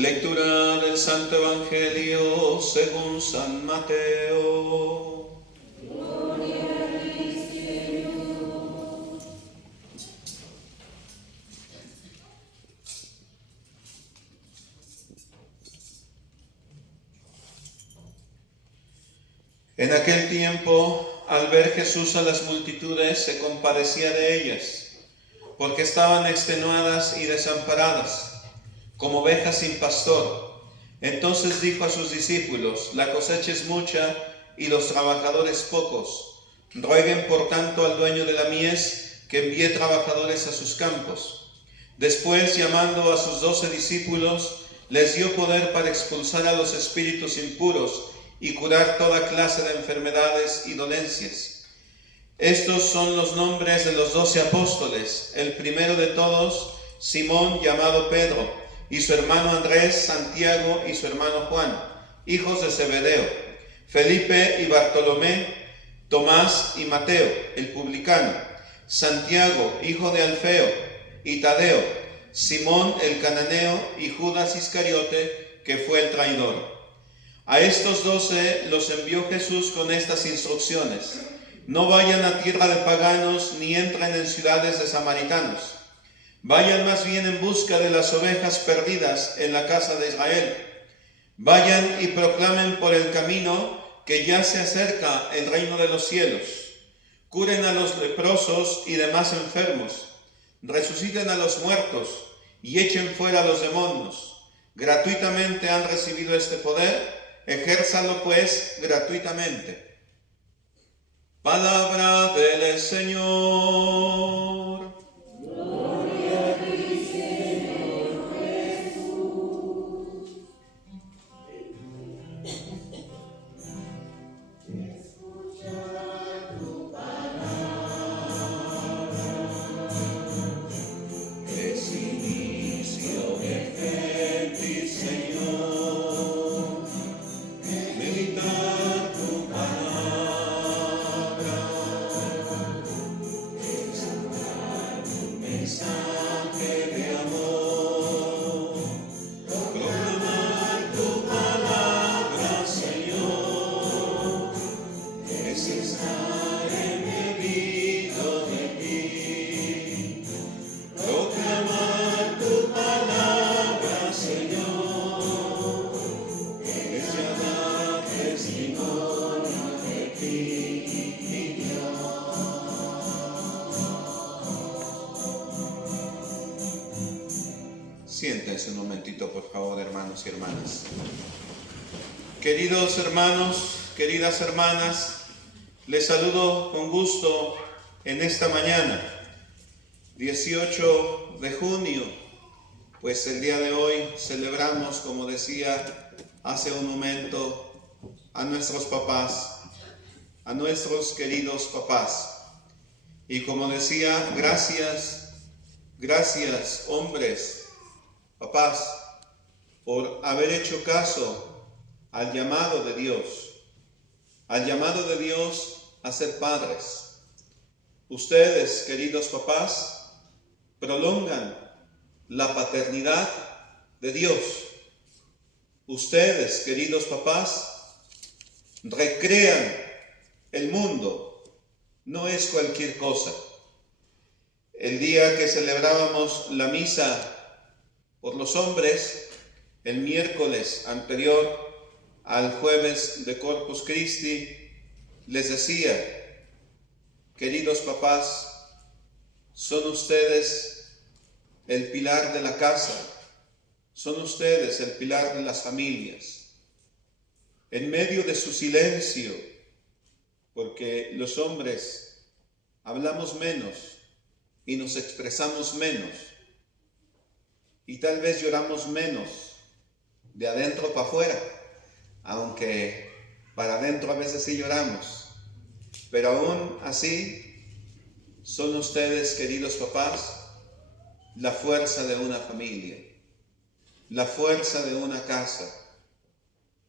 Lectura del Santo Evangelio según San Mateo. Gloria a ti, Señor. En aquel tiempo, al ver Jesús a las multitudes, se compadecía de ellas, porque estaban extenuadas y desamparadas, como ovejas sin pastor. Entonces dijo a sus discípulos: la cosecha es mucha y los trabajadores pocos. Rueguen por tanto al dueño de la mies que envíe trabajadores a sus campos. Después, llamando a sus 12 discípulos, les dio poder para expulsar a los espíritus impuros y curar toda clase de enfermedades y dolencias. Estos son los nombres de los 12 apóstoles. El primero de todos, Simón, llamado Pedro, y su hermano Andrés, Santiago y su hermano Juan, hijos de Zebedeo, Felipe y Bartolomé, Tomás y Mateo, el publicano, Santiago, hijo de Alfeo, y Tadeo, Simón el cananeo y Judas Iscariote, que fue el traidor. A estos 12 los envió Jesús con estas instrucciones: no vayan a tierra de paganos ni entren en ciudades de samaritanos. Vayan más bien en busca de las ovejas perdidas en la casa de Israel. Vayan y proclamen por el camino que ya se acerca el reino de los cielos. Curen a los leprosos y demás enfermos. Resuciten a los muertos y echen fuera a los demonios. Gratuitamente han recibido este poder, ejérzalo pues gratuitamente. Palabra del Señor. Gloria a ti, Señor Jesús. Escucha tu palabra. Es inicio de fe, Señor, meditar tu palabra, exaltar tu mensaje de amor, proclamar tu palabra, Señor, es estar embebido de ti. Proclamar tu palabra, Señor, es ya dar testimonio de ti, mi Dios. Siéntense un momentito, por favor, hermanos y hermanas. Queridos hermanos, queridas hermanas, les saludo con gusto en esta mañana, 18 de junio, pues el día de hoy celebramos, como decía hace un momento, a nuestros papás, a nuestros queridos papás. Y como decía, gracias, gracias, hombres, papás, por haber hecho caso al llamado de Dios a ser padres. Ustedes, queridos papás, prolongan la paternidad de Dios. Ustedes, queridos papás, recrean el mundo. No es cualquier cosa. El día que celebrábamos la misa por los hombres, el miércoles anterior al jueves de Corpus Christi, les decía: queridos papás, son ustedes el pilar de la casa, son ustedes el pilar de las familias. En medio de su silencio, porque los hombres hablamos menos y nos expresamos menos, y tal vez lloramos menos de adentro para afuera, aunque para adentro a veces sí lloramos, pero aún así son ustedes, queridos papás, la fuerza de una familia, la fuerza de una casa.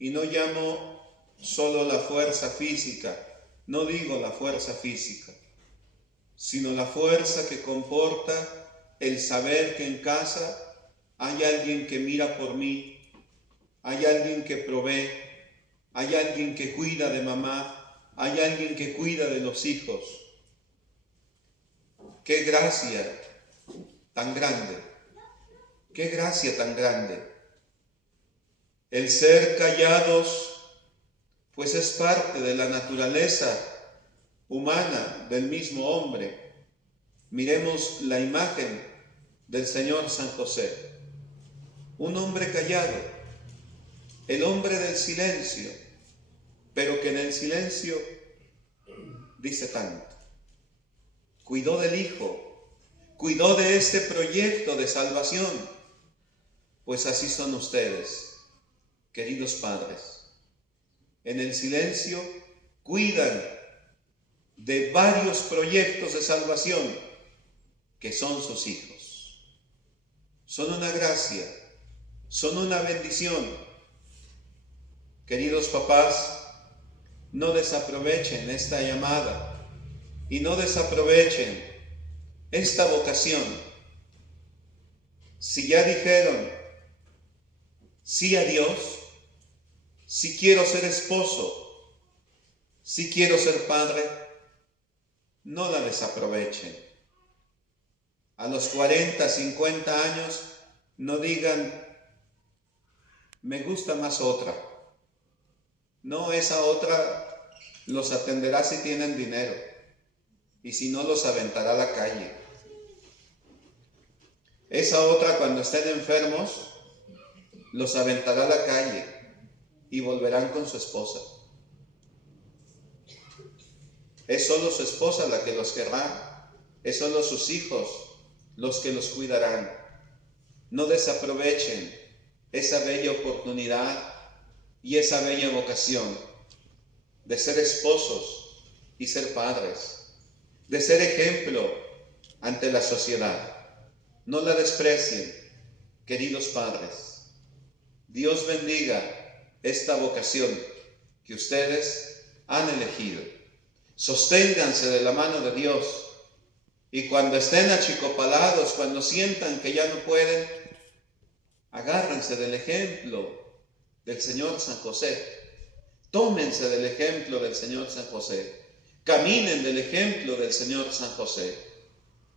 Y no llamo solo la fuerza física, no digo la fuerza física, sino la fuerza que comporta el saber que en casa hay alguien que mira por mí, hay alguien que provee, hay alguien que cuida de mamá, hay alguien que cuida de los hijos. ¡Qué gracia tan grande! ¡Qué gracia tan grande! El ser callados, pues es parte de la naturaleza humana del mismo hombre. Miremos la imagen del Señor San José. Un hombre callado, el hombre del silencio, pero que en el silencio dice tanto. Cuidó del Hijo, cuidó de este proyecto de salvación, pues así son ustedes, queridos padres. En el silencio cuidan de varios proyectos de salvación que son sus hijos. Son una gracia, son una bendición. Queridos papás, no desaprovechen esta llamada y no desaprovechen esta vocación. Si ya dijeron sí a Dios, si quiero ser esposo, si quiero ser padre, no la desaprovechen. A los 40, 50 años, no digan, me gusta más otra. No, esa otra los atenderá si tienen dinero, y si no, los aventará a la calle. Esa otra, cuando estén enfermos, los aventará a la calle y volverán con su esposa. Es solo su esposa la que los querrá, es solo sus hijos los que los cuidarán. No desaprovechen esa bella oportunidad y esa bella vocación de ser esposos y ser padres, de ser ejemplo ante la sociedad. No la desprecien, queridos padres. Dios bendiga esta vocación que ustedes han elegido. Sosténganse de la mano de Dios y cuando estén achicopalados, cuando sientan que ya no pueden, agárrense del ejemplo del Señor San José. Tómense del ejemplo del Señor San José. Caminen del ejemplo del Señor San José.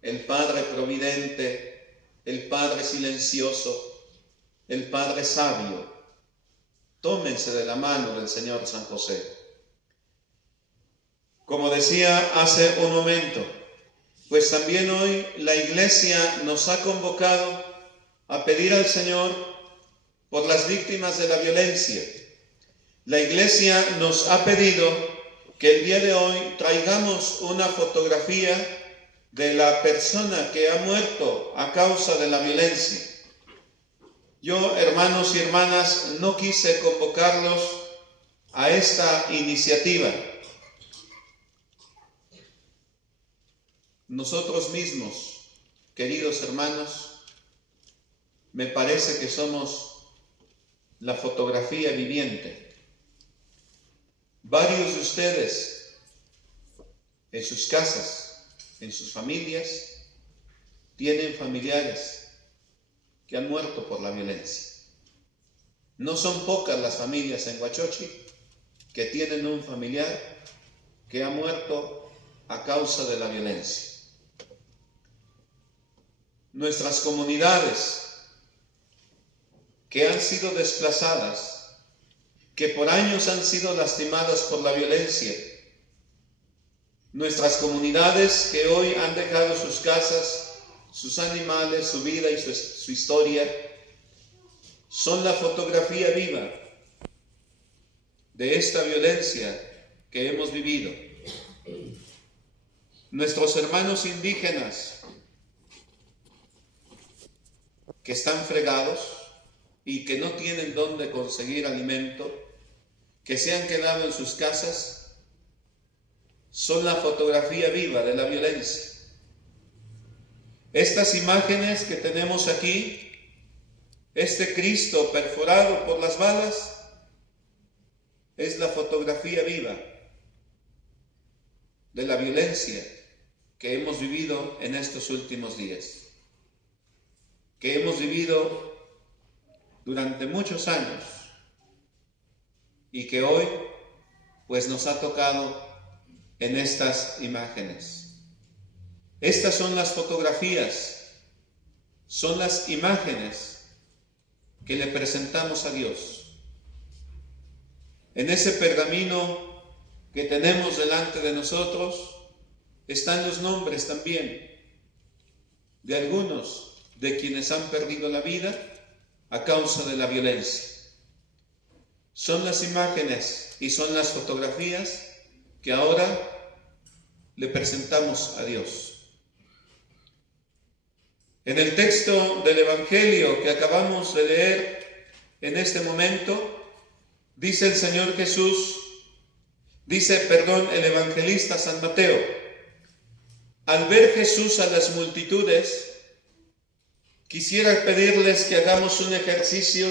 El Padre providente, el Padre silencioso, el Padre sabio. Tómense de la mano del Señor San José. Como decía hace un momento, pues también hoy la Iglesia nos ha convocado a pedir al Señor por las víctimas de la violencia. La Iglesia nos ha pedido que el día de hoy traigamos una fotografía de la persona que ha muerto a causa de la violencia. Yo, hermanos y hermanas, no quise convocarlos a esta iniciativa. Nosotros mismos, queridos hermanos, me parece que somos la fotografía viviente. Varios de ustedes, en sus casas, en sus familias, tienen familiares que han muerto por la violencia. No son pocas las familias en Huachochi que tienen un familiar que ha muerto a causa de la violencia. Nuestras comunidades que han sido desplazadas, que por años han sido lastimadas por la violencia, nuestras comunidades que hoy han dejado sus casas, sus animales, su vida y su historia, son la fotografía viva de esta violencia que hemos vivido. Nuestros hermanos indígenas que están fregados y que no tienen dónde conseguir alimento, que se han quedado en sus casas, son la fotografía viva de la violencia. Estas imágenes que tenemos aquí, este Cristo perforado por las balas, es la fotografía viva de la violencia que hemos vivido en estos últimos días, que hemos vivido durante muchos años y que hoy pues nos ha tocado en estas imágenes. Estas son las fotografías, son las imágenes que le presentamos a Dios. En ese pergamino que tenemos delante de nosotros están los nombres también de algunos de quienes han perdido la vida a causa de la violencia. Son las imágenes y son las fotografías que ahora le presentamos a Dios. En el texto del Evangelio que acabamos de leer en este momento, dice el evangelista San Mateo, al ver Jesús a las multitudes, quisiera pedirles que hagamos un ejercicio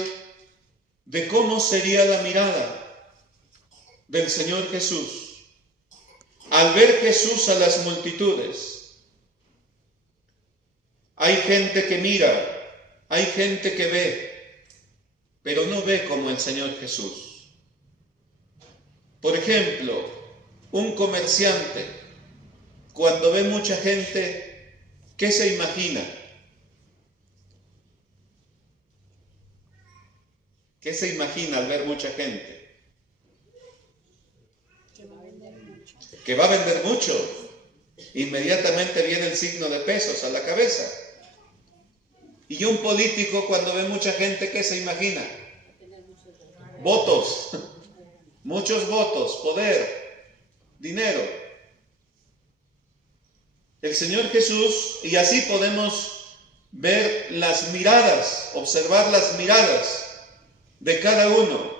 de cómo sería la mirada del Señor Jesús. Al ver Jesús a las multitudes, hay gente que mira, hay gente que ve, pero no ve como el Señor Jesús. Por ejemplo, un comerciante, cuando ve mucha gente, ¿qué se imagina? ¿Qué se imagina al ver mucha gente? Que va a vender mucho. Inmediatamente viene el signo de pesos a la cabeza. Y un político cuando ve mucha gente, ¿qué se imagina? Votos, muchos votos, poder, dinero. El Señor Jesús, y así podemos ver las miradas, observar las miradas de cada uno.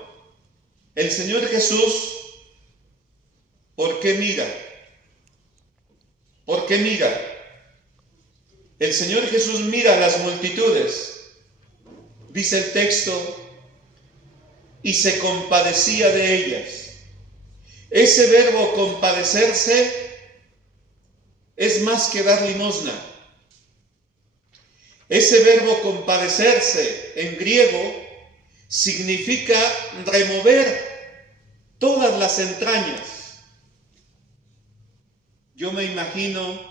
El Señor Jesús, ¿por qué mira? ¿Por qué mira? El Señor Jesús mira a las multitudes, dice el texto, y se compadecía de ellas. Ese verbo compadecerse es más que dar limosna. Ese verbo compadecerse en griego significa remover todas las entrañas. Yo me imagino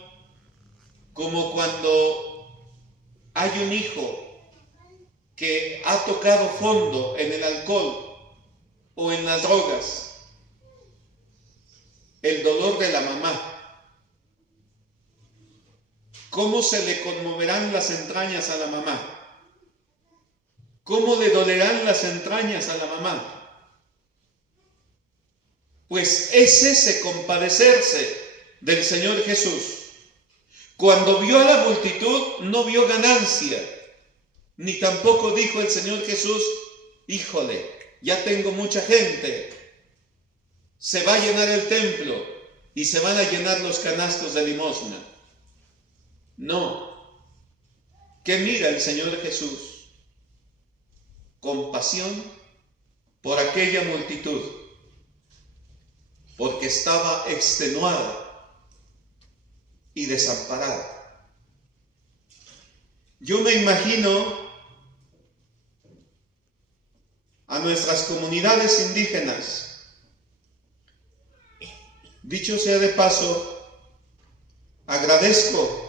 como cuando hay un hijo que ha tocado fondo en el alcohol o en las drogas, el dolor de la mamá. ¿Cómo se le conmoverán las entrañas a la mamá? ¿Cómo le dolerán las entrañas a la mamá? Pues es ese compadecerse del Señor Jesús. Cuando vio a la multitud, no vio ganancia, ni tampoco dijo el Señor Jesús, híjole, ya tengo mucha gente, se va a llenar el templo y se van a llenar los canastos de limosna. No. ¿Qué mira el Señor Jesús? Compasión por aquella multitud, porque estaba extenuada y desamparada. Yo me imagino a nuestras comunidades indígenas. Dicho sea de paso, agradezco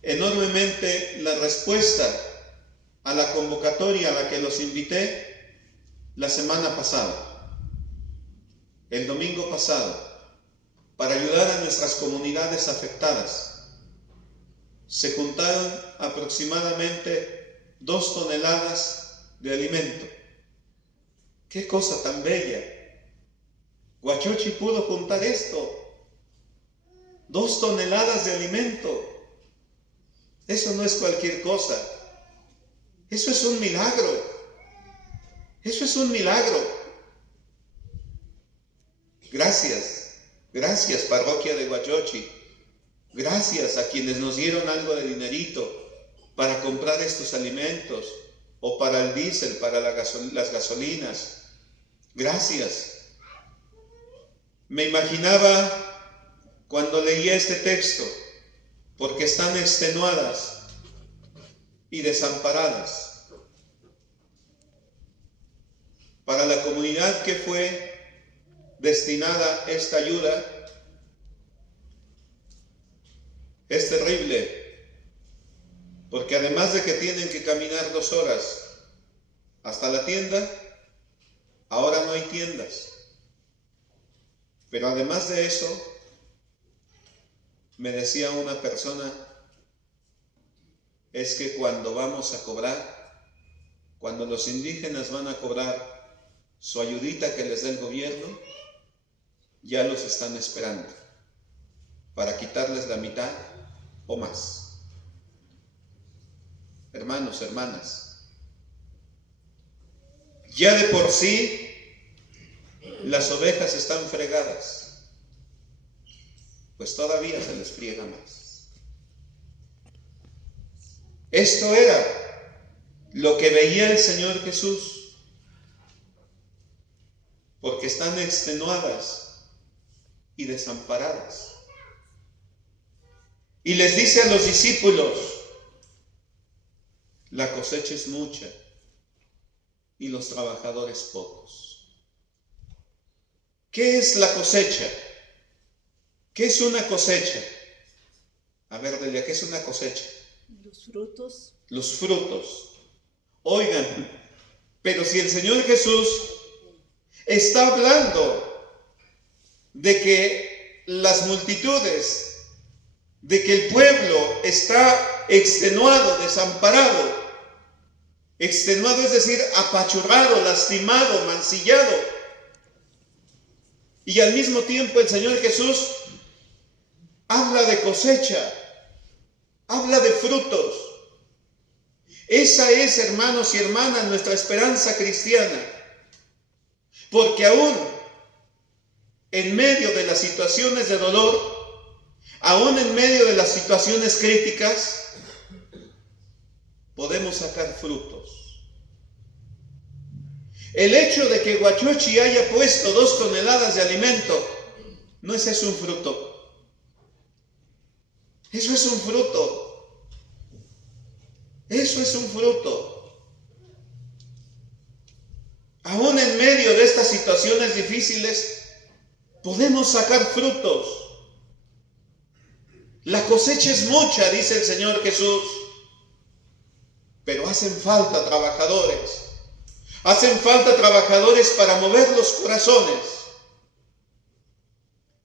enormemente la respuesta a la convocatoria a la que los invité la semana pasada, el domingo pasado, para ayudar a nuestras comunidades afectadas. Se juntaron aproximadamente 2 toneladas de alimento. ¡Qué cosa tan bella! Huachochi pudo juntar esto. 2 toneladas de alimento. Eso no es cualquier cosa. Eso es un milagro. Eso es un milagro. Gracias parroquia de Huachochi. Gracias a quienes nos dieron algo de dinerito para comprar estos alimentos o para el diésel, para las gasolinas. Gracias. Me imaginaba cuando leía este texto, porque están extenuadas y desamparadas. para la comunidad que fue destinada esta ayuda es terrible, porque además de que tienen que caminar 2 horas hasta la tienda, ahora no hay tiendas. Pero además de eso, me decía una persona, es que cuando vamos a cobrar, cuando los indígenas van a cobrar su ayudita que les da el gobierno, ya los están esperando para quitarles la mitad o más. Hermanos, hermanas, ya de por sí las ovejas están fregadas, pues todavía se les friega más. Esto era lo que veía el Señor Jesús, porque están extenuadas y desamparadas. Y les dice a los discípulos, la cosecha es mucha y los trabajadores pocos. ¿Qué es la cosecha? ¿Qué es una cosecha? A ver, Delia, ¿qué es una cosecha? Los frutos. Los frutos. Oigan, pero si el Señor Jesús está hablando de que las multitudes, de que el pueblo está extenuado, desamparado, extenuado es decir, apachurrado, lastimado, mancillado, y al mismo tiempo el Señor Jesús habla de cosecha, habla de frutos. Esa es, hermanos y hermanas, nuestra esperanza cristiana, porque aún en medio de las situaciones de dolor, aún en medio de las situaciones críticas, podemos sacar frutos. El hecho de que Huachochi haya puesto 2 toneladas de alimento, no es eso un fruto. Eso es un fruto. Eso es un fruto. Aún en medio de estas situaciones difíciles, podemos sacar frutos. La cosecha es mucha, dice el Señor Jesús, pero hacen falta trabajadores. Hacen falta trabajadores para mover los corazones.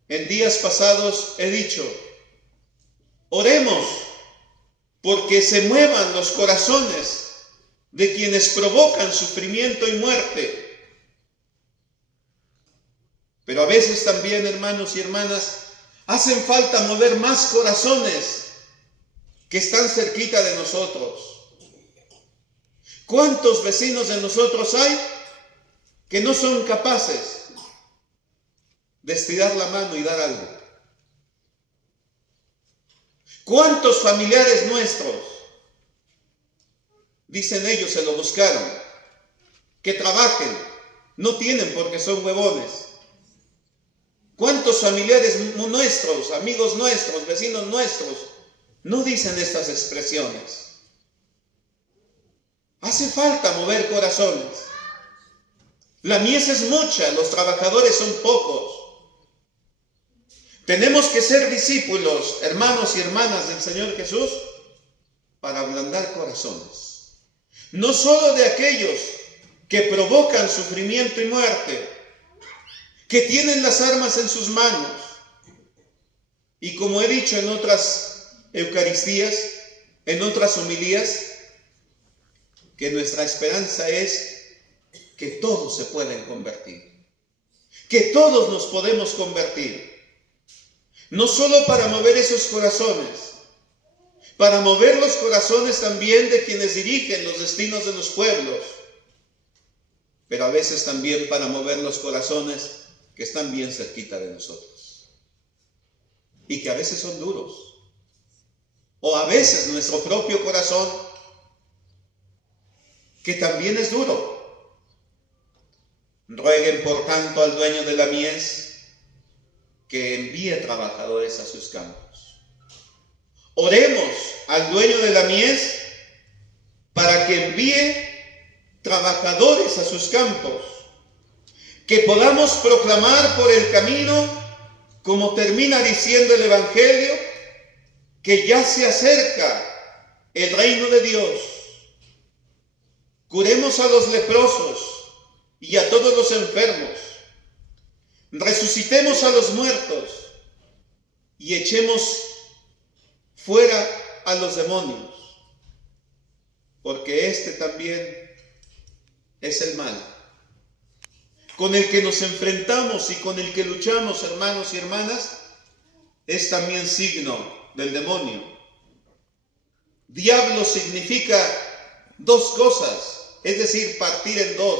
En días pasados he dicho, oremos porque se muevan los corazones de quienes provocan sufrimiento y muerte. Pero a veces también, hermanos y hermanas, hacen falta mover más corazones que están cerquita de nosotros. ¿Cuántos vecinos de nosotros hay que no son capaces de estirar la mano y dar algo? ¿Cuántos familiares nuestros, dicen ellos, se lo buscaron, que trabajen, no tienen porque son huevones? ¿Cuántos familiares nuestros, amigos nuestros, vecinos nuestros, no dicen estas expresiones? Hace falta mover corazones. La mies es mucha, los trabajadores son pocos. Tenemos que ser discípulos, hermanos y hermanas del Señor Jesús, para ablandar corazones. No solo de aquellos que provocan sufrimiento y muerte, que tienen las armas en sus manos. Y como he dicho en otras Eucaristías, en otras homilías, que nuestra esperanza es que todos se pueden convertir, que todos nos podemos convertir. No solo para mover esos corazones, para mover los corazones también de quienes dirigen los destinos de los pueblos, pero a veces también para mover los corazones que están bien cerquita de nosotros y que a veces son duros, o a veces nuestro propio corazón que también es duro. Rueguen por tanto al dueño de la mies que envíe trabajadores a sus campos. Oremos al dueño de la mies para que envíe trabajadores a sus campos. que podamos proclamar por el camino, como termina diciendo el Evangelio, que ya se acerca el reino de Dios. Curemos a los leprosos y a todos los enfermos. Resucitemos a los muertos y echemos fuera a los demonios, porque este también es el mal con el que nos enfrentamos y con el que luchamos, hermanos y hermanas. Es también signo del demonio. Diablo significa dos cosas, es decir, partir en dos.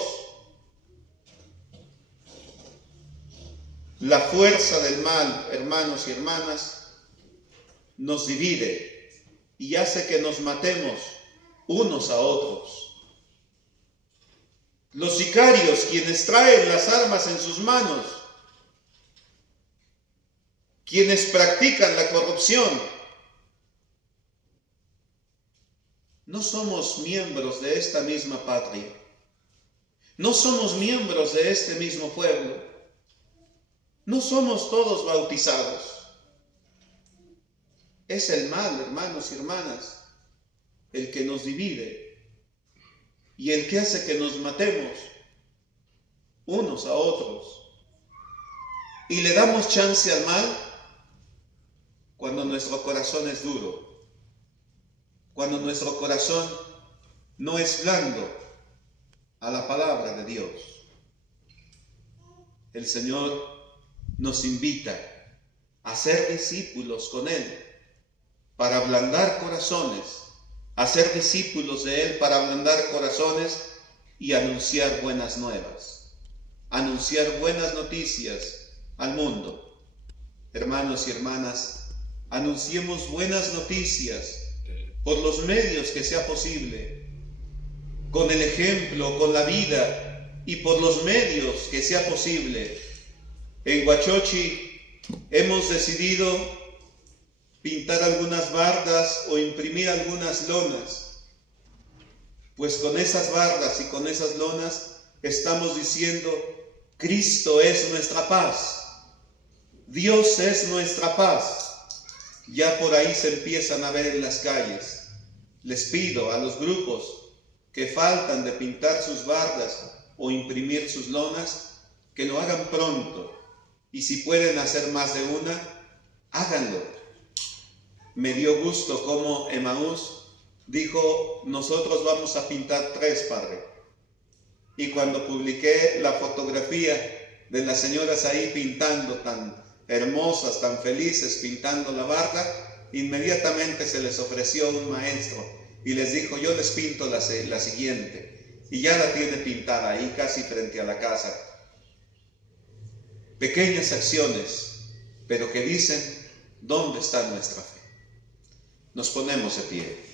La fuerza del mal, hermanos y hermanas, nos divide y hace que nos matemos unos a otros. Los sicarios, quienes traen las armas en sus manos, quienes practican la corrupción, no somos miembros de esta misma patria, no somos miembros de este mismo pueblo, no somos todos bautizados. Es el mal, hermanos y hermanas, el que nos divide y el que hace que nos matemos unos a otros. Y le damos chance al mal cuando nuestro corazón es duro, cuando nuestro corazón no es blando a la palabra de Dios. El Señor nos invita a ser discípulos con Él para ablandar corazones, a ser discípulos de Él para ablandar corazones y anunciar buenas nuevas, anunciar buenas noticias al mundo. Hermanos y hermanas, anunciemos buenas noticias por los medios que sea posible, con el ejemplo, con la vida y por los medios que sea posible. En Huachochi hemos decidido pintar algunas bardas o imprimir algunas lonas, pues con esas bardas y con esas lonas estamos diciendo: Cristo es nuestra paz, Dios es nuestra paz. Ya por ahí se empiezan a ver en las calles. Les pido a los grupos que faltan de pintar sus bardas o imprimir sus lonas, que lo hagan pronto, y si pueden hacer más de una, háganlo. Me dio gusto como Emaús dijo: nosotros vamos a pintar 3, Padre. Y cuando publiqué la fotografía de las señoras ahí pintando, tan hermosas, tan felices, pintando la barda, inmediatamente se les ofreció un maestro y les dijo: yo les pinto la siguiente. Y ya la tiene pintada ahí casi frente a la casa. Pequeñas acciones, pero que dicen dónde está nuestra fe. Nos ponemos de pie.